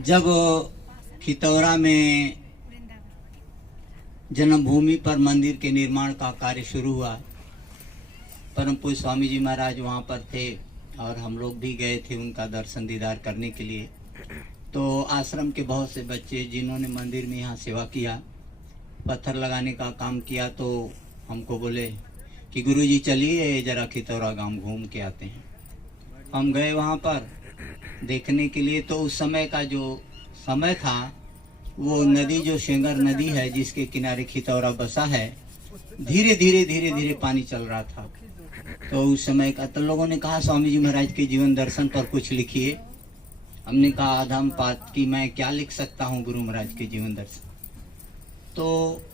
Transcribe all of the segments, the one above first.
जब खितौरा में जन्मभूमि पर मंदिर के निर्माण का कार्य शुरू हुआ, परम पूज्य स्वामी जी महाराज वहाँ पर थे और हम लोग भी गए थे उनका दर्शन दीदार करने के लिए। तो आश्रम के बहुत से बच्चे जिन्होंने मंदिर में यहाँ सेवा किया, पत्थर लगाने का काम किया, तो हमको बोले कि गुरुजी चलिए जरा खितौरा गांव घूम के आते हैं। हम गए वहाँ पर देखने के लिए। तो उस समय का जो समय था, वो नदी जो शेंगर नदी है जिसके किनारे खितौरा बसा है, धीरे धीरे पानी चल रहा था। तो उस समय का तो लोगों ने कहा स्वामी जी महाराज के जीवन दर्शन पर कुछ लिखिए। हमने कहा आधम पात कि मैं क्या लिख सकता हूँ गुरु महाराज के जीवन दर्शन। तो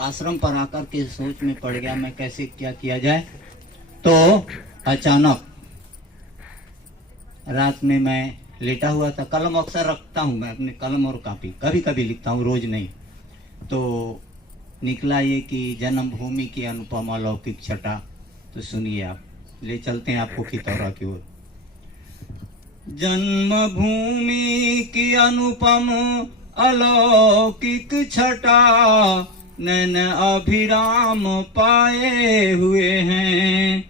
आश्रम पर आकर के सोच में पड़ गया मैं कैसे क्या किया जाए। तो अचानक रात में मैं लेटा हुआ था, कलम अक्सर रखता हूँ मैं अपने, कलम और कापी कभी कभी लिखता हूँ, रोज नहीं। तो निकला ये कि जन्मभूमि की अनुपम अलौकिक छटा। तो सुनिए, आप ले चलते हैं आपको खितौरा की ओर। जन्मभूमि की अनुपम अलौकिक छटा, नैन अभिराम पाए हुए हैं।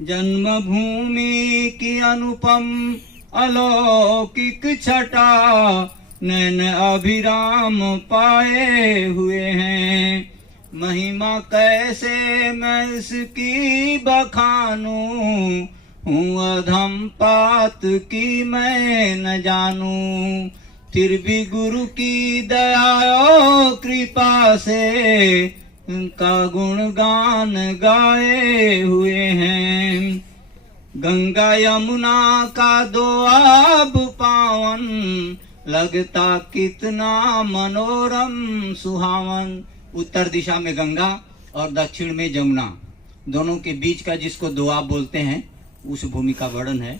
जन्मभूमि की अनुपम अलौकिक छटा, नैन अभिराम पाए हुए हैं। महिमा कैसे मैं इसकी बखानूं, हूँ अधम पात की मैं न जानूं। फिर भी गुरु की दया और कृपा से उनका गुणगान गाए हुए हैं। गंगा यमुना का दो आब पावन, लगता कितना मनोरम सुहावन। उत्तर दिशा में गंगा और दक्षिण में जमुना, दोनों के बीच का जिसको दोआब बोलते हैं, उस भूमि का वर्णन है।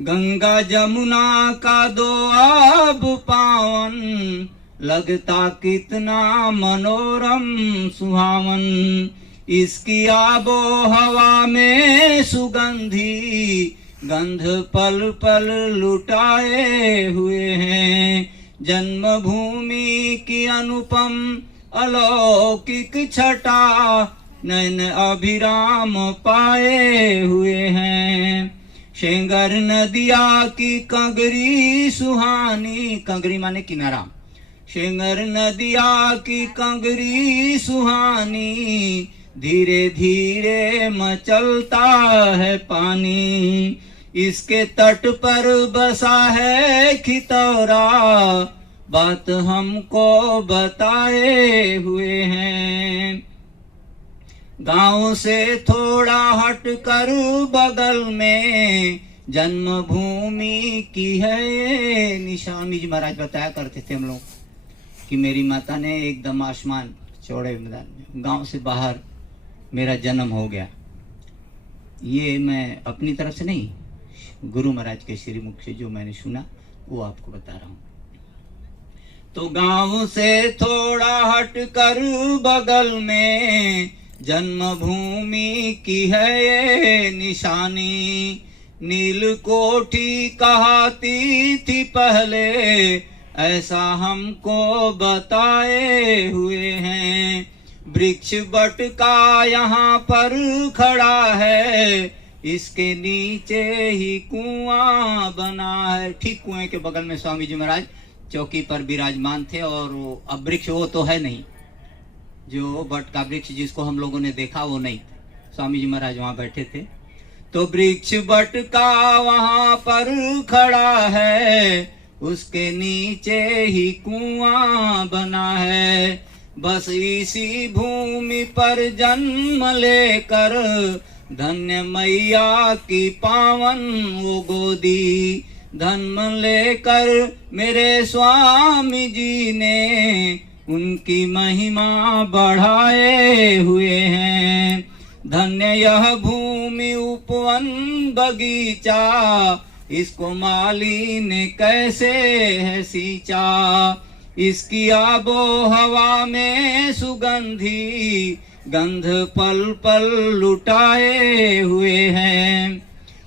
गंगा जमुना का दोआब पावन, लगता कितना मनोरम सुहावन। इसकी आबो हवा में सुगंधी, गंध पल पल लुटाए हुए हैं। जन्मभूमि की अनुपम अलौकिक छटा, नैन अभिराम पाए हुए हैं। शेंगर नदिया की कंगरी सुहानी, कंगरी माने किनारा। शेंगर नदिया की कंगरी सुहानी, धीरे धीरे मचलता है पानी। इसके तट पर बसा है खितौरा, बात हमको बताए हुए हैं। गांव से थोड़ा हटकर बगल में जन्मभूमि की है ये निशानी। जी महाराज बताया करते थे हम लोग कि मेरी माता ने एकदम आसमान चौड़े मैदान में, गांव से बाहर मेरा जन्म हो गया। ये मैं अपनी तरफ से नहीं, गुरु महाराज के श्रीमुख से जो मैंने सुना वो आपको बता रहा हूँ। तो गांव से थोड़ा हटकर बगल में जन्मभूमि की है ये निशानी। नील कोठी कहाती थी पहले, ऐसा हमको बताए हुए हैं। वृक्ष बट का यहाँ पर खड़ा है, इसके नीचे ही कुआं बना है। ठीक कुएं के बगल में स्वामी जी महाराज चौकी पर विराजमान थे। और अब वृक्ष वो तो है नहीं, जो बट का वृक्ष जिसको हम लोगों ने देखा वो नहीं, स्वामी जी महाराज वहां बैठे थे। तो वृक्ष बट का वहां पर खड़ा है, उसके नीचे ही कुआं बना है। बस इसी भूमि पर जन्म लेकर, धन्य मैया की पावन वो गोदी। जन्म लेकर मेरे स्वामी जी ने, उनकी महिमा बढ़ाए हुए हैं। धन्य यह भूमि उपवन बगीचा, इसको माली ने कैसे है सींचा। इसकी आबो हवा में सुगंधी, गंध पल पल लुटाए हुए हैं।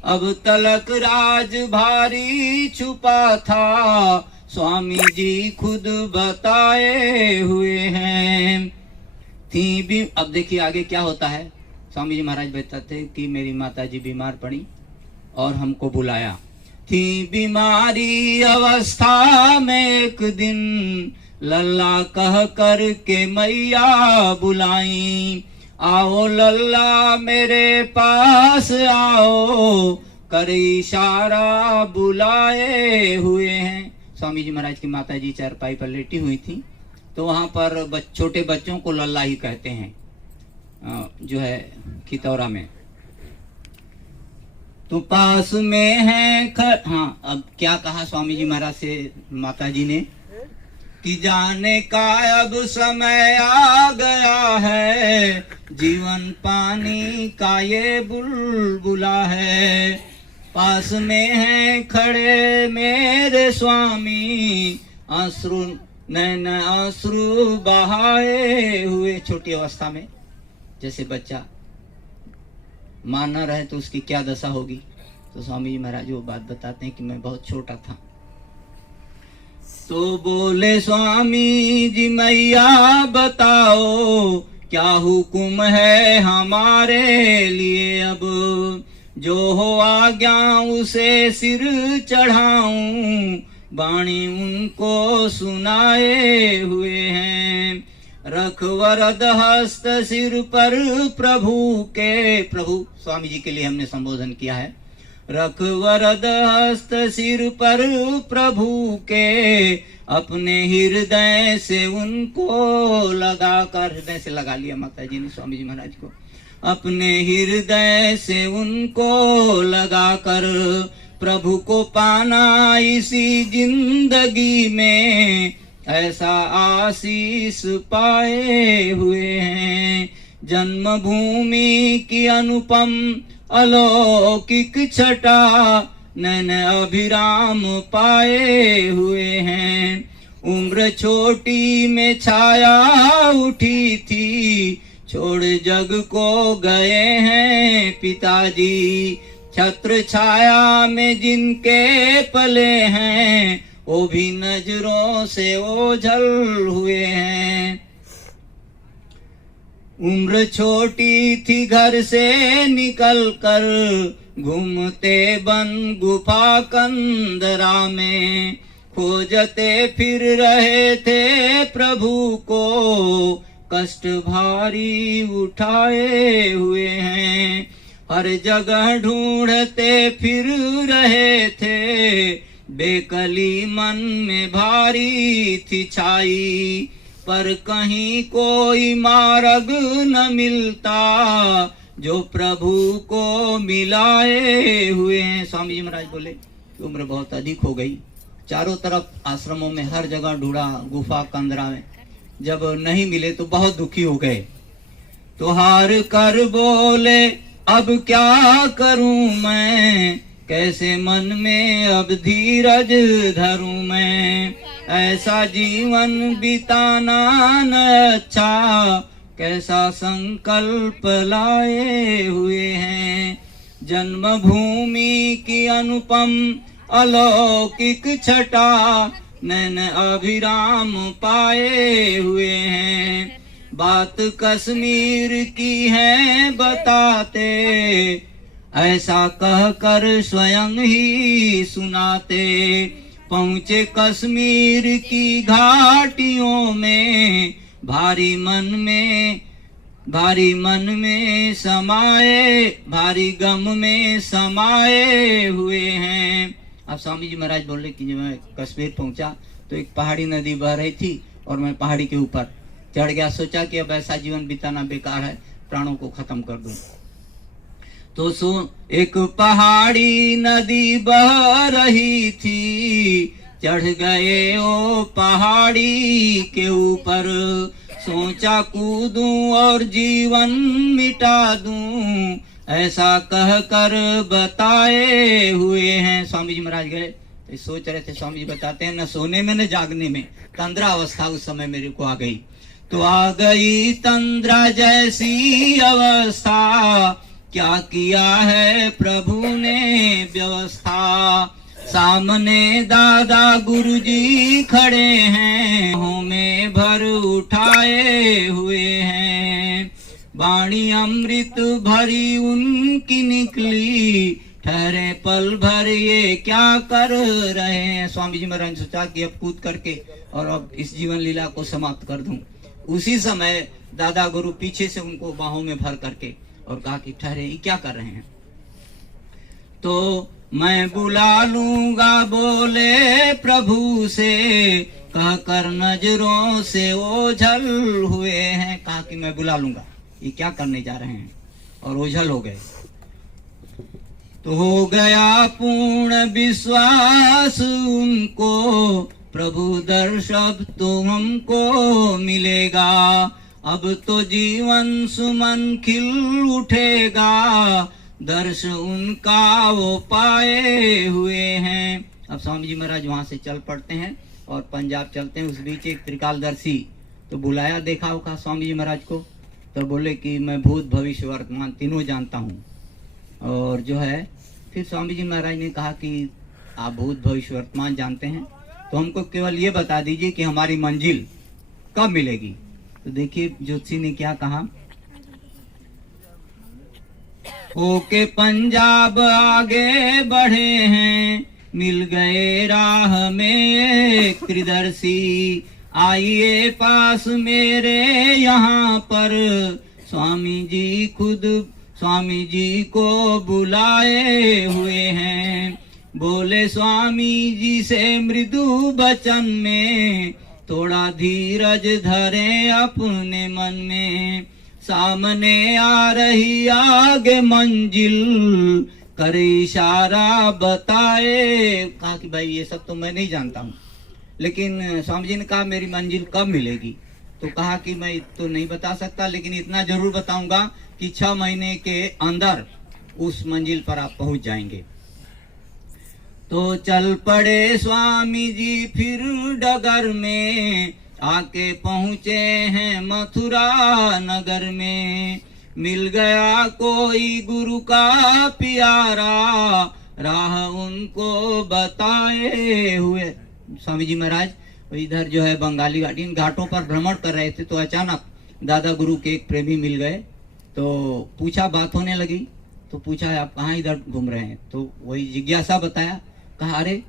अब तलक राज भारी छुपा था, स्वामी जी खुद बताए हुए हैं। थी भी, अब देखिए आगे क्या होता है। स्वामी जी महाराज बताते कि मेरी माता जी बीमार पड़ी और हमको बुलाया। थी बीमारी अवस्था में एक दिन लल्ला कह कर के मैया बुलाई। आओ लल्ला मेरे पास आओ, कर इशारा बुलाए हुए हैं। स्वामी जी महाराज की माता जी चारपाई पर लेटी हुई थी, तो वहां पर छोटे बच्चों को लल्ला ही कहते हैं, जो है खितौरा में। तो पास में है हाँ, अब क्या कहा स्वामी जी महाराज से माता जी ने कि जाने का अब समय आ गया है, जीवन पानी का ये बुलबुला है। पास में है खड़े मेरे स्वामी, अश्रु नैन अश्रु बहाए हुए। छोटी अवस्था में जैसे बच्चा मां न रहे तो उसकी क्या दशा होगी। तो स्वामी जी महाराज वो बात बताते हैं कि मैं बहुत छोटा था। तो बोले स्वामी जी मैया बताओ, क्या हुक्म है हमारे लिए अब, जो हो आज्ञा उसे सिर चढ़ाऊं, बाणी उनको सुनाए हुए हैं। रख वरद हस्त सिर पर प्रभु के, प्रभु स्वामी जी के लिए हमने संबोधन किया है। रख वरद हस्त सिर पर प्रभु के, अपने हृदय से उनको लगा कर, हृदय से लगा लिया माता जी ने स्वामी जी महाराज को, अपने हृदय से उनको लगा कर, प्रभु को पाना इसी जिंदगी में, ऐसा आशीष पाए हुए हैं। जन्मभूमि की अनुपम अलौकिक छटा, नैन अभिराम पाए हुए हैं। उम्र छोटी में छाया उठी थी, छोड़ जग को गए हैं पिताजी। छत्र छाया में जिनके पले हैं, वो भी नजरों से ओझल हुए हैं। उम्र छोटी थी घर से निकल कर, घूमते बन गुफा कंदरा में, खोजते फिर रहे थे प्रभु को, कष्ट भारी उठाए हुए हैं। हर जगह ढूंढते फिर रहे थे, बेकली मन में भारी थी छाई, पर कहीं कोई मार्ग न मिलता, जो प्रभु को मिलाए हुए हैं। स्वामी जी महाराज बोले कि उम्र बहुत अधिक हो गई, चारों तरफ आश्रमों में हर जगह ढूंढा, गुफा कंदरा में, जब नहीं मिले तो बहुत दुखी हो गए। तो हार कर बोले अब क्या करूं मैं, कैसे मन में अब धीरज धरूं मैं, ऐसा जीवन बिताना न अच्छा, कैसा संकल्प लाए हुए हैं। जन्मभूमि की अनुपम अलौकिक छटा, नैन अभिराम पाए हुए हैं। बात कश्मीर की है बताते, ऐसा कहकर स्वयं ही सुनाते। पहुँचे कश्मीर की घाटियों में, भारी मन में समाए, भारी गम में समाए हुए हैं। अब स्वामी जी महाराज बोल रहे कि जब मैं कश्मीर पहुंचा तो एक पहाड़ी नदी बह रही थी और मैं पहाड़ी के ऊपर चढ़ गया। सोचा कि अब ऐसा जीवन बिताना बेकार है, प्राणों को खत्म कर दूं। तो एक पहाड़ी नदी बह रही थी, चढ़ गए ओ पहाड़ी के ऊपर। सोचा कूदूं और जीवन मिटा दूं, ऐसा कहकर बताए हुए हैं। स्वामी जी महाराज गए तो सोच रहे थे, स्वामी जी बताते हैं न सोने में न जागने में, तंद्रा अवस्था उस समय मेरे को आ गई। तो आ गई तंद्रा जैसी अवस्था, क्या किया है प्रभु ने व्यवस्था। सामने दादा गुरुजी खड़े हैं, में भर उठाए हुए हैं। वाणी अमृत भरी उनकी निकली, ठहरे पल भर ये क्या कर रहे हैं। स्वामी जी महाराज ने सोचा कि अब कूद करके और अब इस जीवन लीला को समाप्त कर दूं। उसी समय दादा गुरु पीछे से उनको बाहों में भर करके और कहा कि ठहरे, ये क्या कर रहे हैं। तो मैं बुला लूंगा बोले प्रभु से, कहकर नजरों से ओझल हुए हैं। कहा कि मैं बुला लूंगा, ये क्या करने जा रहे हैं, और ओझल हो गए। तो हो गया पूर्ण विश्वास उनको, प्रभु दर्शन तो हमको मिलेगा। अब तो जीवन सुमन खिल उठेगा, दर्श उनका वो पाए हुए हैं। अब स्वामी जी महाराज वहां से चल पड़ते हैं और पंजाब चलते हैं। उस बीच एक त्रिकालदर्शी तो बुलाया, देखा होगा स्वामी जी महाराज को, तो बोले कि मैं भूत भविष्य वर्तमान तीनों जानता हूँ। और जो है फिर स्वामी जी महाराज ने कहा कि आप भूत भविष्य वर्तमान जानते हैं, तो हमको केवल ये बता दीजिए कि हमारी मंजिल कब मिलेगी। तो देखिए ज्योतिषी ने क्या कहा, ओके पंजाब आगे बढ़े हैं, मिल गए राह में त्रिदर्शी। आइए पास मेरे यहाँ पर, स्वामी जी खुद स्वामी जी को बुलाए हुए हैं। बोले स्वामी जी से मृदु बचन में, थोड़ा धीरज धरे अपने मन में। सामने आ रही आगे मंजिल, करे इशारा बताए। कहा कि भाई ये सब तो मैं नहीं जानता हूँ, लेकिन स्वामी जी ने कहा मेरी मंजिल कब मिलेगी। तो कहा कि मैं तो नहीं बता सकता, लेकिन इतना जरूर बताऊंगा कि 6 महीने के अंदर उस मंजिल पर आप पहुंच जाएंगे। तो चल पड़े स्वामी जी फिर डगर में, आके पहुंचे हैं मथुरा नगर में। मिल गया कोई गुरु का प्यारा, राह उनको बताए हुए। स्वामी जी महाराज इधर जो है बंगाली घाटी इन घाटों पर भ्रमण कर रहे थे, तो अचानक दादा गुरु के एक प्रेमी मिल गए। तो पूछा, बात होने लगी, तो पूछा आप कहाँ इधर घूम रहे हैं। तो वही जिज्ञासा बताया। कहा अरे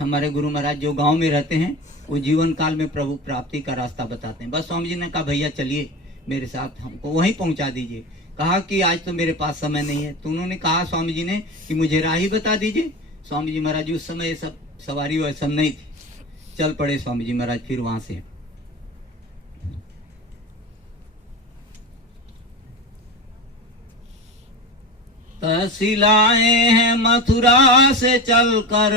हमारे गुरु महाराज जो गांव में रहते हैं, वो जीवन काल में प्रभु प्राप्ति का रास्ता बताते हैं। बस स्वामी जी ने कहा भैया चलिए मेरे साथ, हमको वहीं पहुंचा दीजिए। कहा कि आज तो मेरे पास समय नहीं है। तो उन्होंने कहा स्वामी जी ने कि मुझे राह ही बता दीजिए। स्वामी जी महाराज उस समय सब सवारी वैसा नहीं थी। चल पड़े स्वामी जी महाराज फिर वहां से। तहसीलाए हैं मथुरा से चलकर,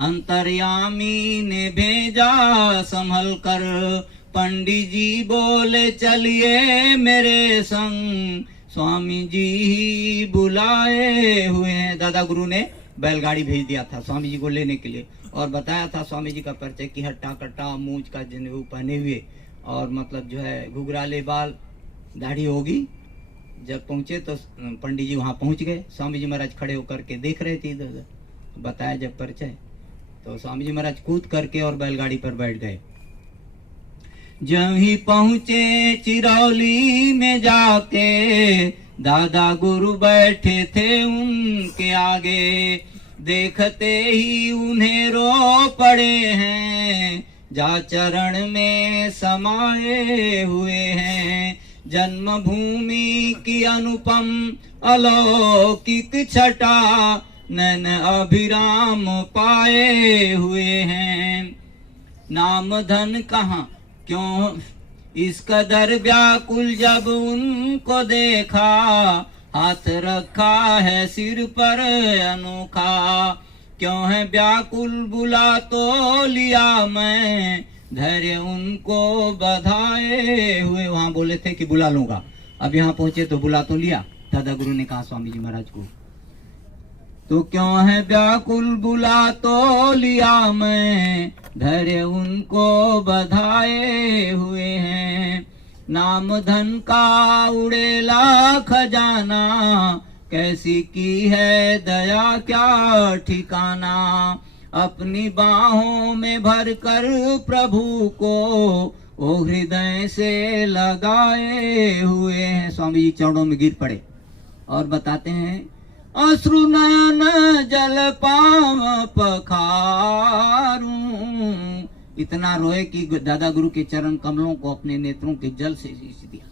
अंतर्यामी ने भेजा संभल कर। पंडित जी बोले चलिए मेरे संग, स्वामी जी ही बुलाए हुए हैं। दादा गुरु ने बैलगाड़ी भेज दिया था स्वामी जी को लेने के लिए, और बताया था स्वामी जी का परिचय कि हट्टा कट्टा मूंछ का जनेऊ पहने हुए, और मतलब जो है घुघराले बाल, दाढ़ी होगी। जब पहुंचे तो पंडित जी वहां पहुंच गए। स्वामी जी महाराज खड़े होकर के देख रहे थे इधर। बताया जब परिचय, तो स्वामी जी महाराज कूद करके और बैलगाड़ी पर बैठ गए। जब ही पहुंचे चिरौली में जाके, दादा गुरु बैठे थे उनके आगे। देखते ही उन्हें रो पड़े हैं, जा चरण में समाये हुए हैं। जन्मभूमि की अनुपम अलौकिक छटा, नैन अभिराम पाए हुए हैं। नाम धन कहाँ क्यों इस कदर व्याकुल, जब उनको देखा हाथ रखा है सिर पर अनोखा। क्यों है व्याकुल बुला तो लिया मैं, धैर्य उनको बधाए हुए। वहां बोले थे कि बुला लूंगा, अब यहाँ पहुंचे तो बुला तो लिया। दादा गुरु ने कहा स्वामी जी महाराज को, तो क्यों है व्याकुल बुला तो लिया मैं, धैर्य उनको बधाए हुए हैं। नाम धन का उड़ेला खजाना, कैसी की है दया क्या ठिकाना, अपनी बाहों में भर कर प्रभु को वो हृदय से लगाए हुए हैं। स्वामी जी चरणों में गिर पड़े और बताते हैं, अश्रु नयन जल पाव पखारूं, इतना रोए कि दादा गुरु के चरण कमलों को अपने नेत्रों के जल से सींच दिया।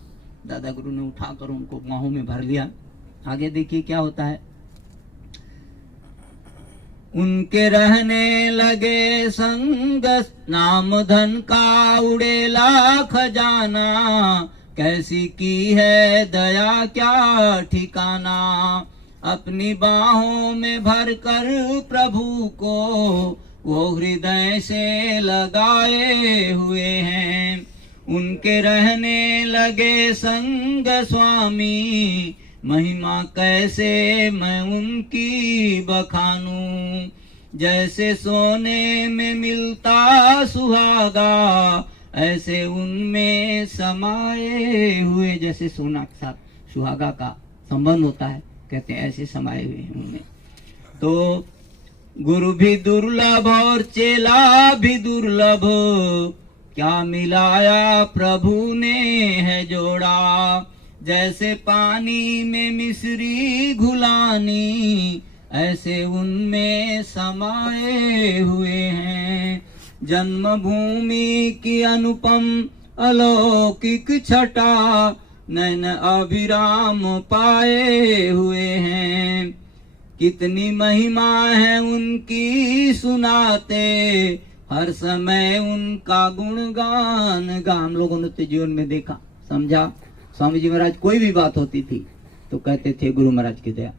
दादा गुरु ने उठाकर उनको बाहों में भर लिया। आगे देखिए क्या होता है, उनके रहने लगे संग, नाम धन का उड़ेला खजाना, कैसी की है दया क्या ठिकाना, अपनी बाहों में भर कर प्रभु को वो हृदय से लगाए हुए हैं। उनके रहने लगे संग स्वामी, महिमा कैसे मैं उनकी बखानूं, जैसे सोने में मिलता सुहागा, ऐसे उनमें समाये हुए। जैसे सोना के साथ सुहागा का संबंध होता है, कहते हैं ऐसे समाये हुए हैं उनमें। तो गुरु भी दुर्लभ और चेला भी दुर्लभ, क्या मिलाया प्रभु ने है जोड़ा, जैसे पानी में मिश्री घुलानी, ऐसे उनमें समाये हुए हैं। जन्मभूमि की अनुपम अलौकिक छटा, नैन अभिराम पाए हुए हैं। कितनी महिमा है उनकी सुनाते, हर समय उनका गुणगान गा। हम लोगों ने तो जीवन में देखा समझा, स्वामी जी महाराज कोई भी बात होती थी तो कहते थे गुरु महाराज की दया।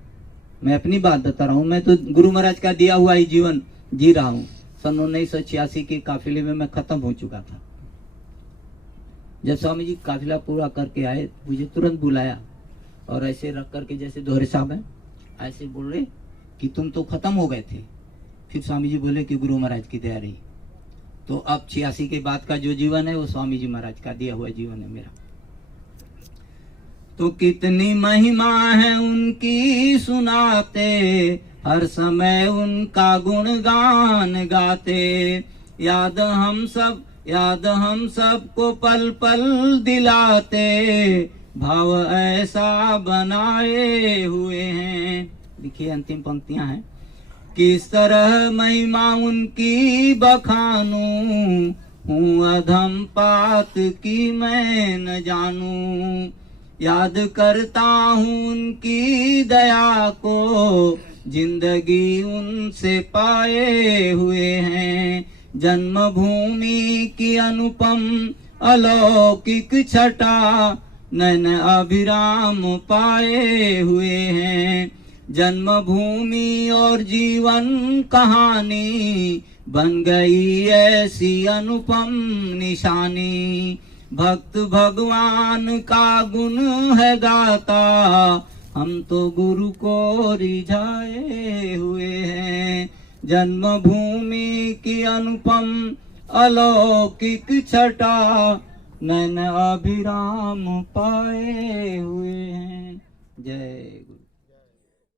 मैं अपनी बात बता रहा हूँ, मैं तो गुरु महाराज का दिया हुआ ही जीवन जी रहा हूँ। सन 1986 के काफिले में मैं खत्म हो चुका था। जब स्वामी जी काफिला पूरा करके आए, मुझे तुरंत बुलाया और ऐसे रख करके, जैसे दोहरे साहब हैं, ऐसे बोल रहे कि तुम तो खत्म हो गए थे। फिर स्वामी जी बोले कि गुरु महाराज की दया रही। तो अब 86 के बाद का जो जीवन है वो स्वामी जी महाराज का दिया हुआ जीवन है मेरा। तो कितनी महिमा है उनकी सुनाते, हर समय उनका गुणगान गाते। याद हम सब को पल पल दिलाते, भाव ऐसा बनाए हुए हैं। देखिए अंतिम पंक्तियां हैं, किस तरह महिमा उनकी बखानूं, हूँ अधम पात की मैं न जानूं। याद करता हूँ उनकी दया को, जिंदगी उनसे पाए हुए हैं। जन्मभूमि की अनुपम अलौकिक छटा, नैन अभिराम पाए हुए हैं। जन्मभूमि और जीवन कहानी, बन गई ऐसी अनुपम निशानी। भक्त भगवान का गुण है गाता, हम तो गुरु को रिझाए हुए हैं। जन्मभूमि की अनुपम अलौकिक छटा, नैन अभिराम पाए हुए हैं। जय गुरु।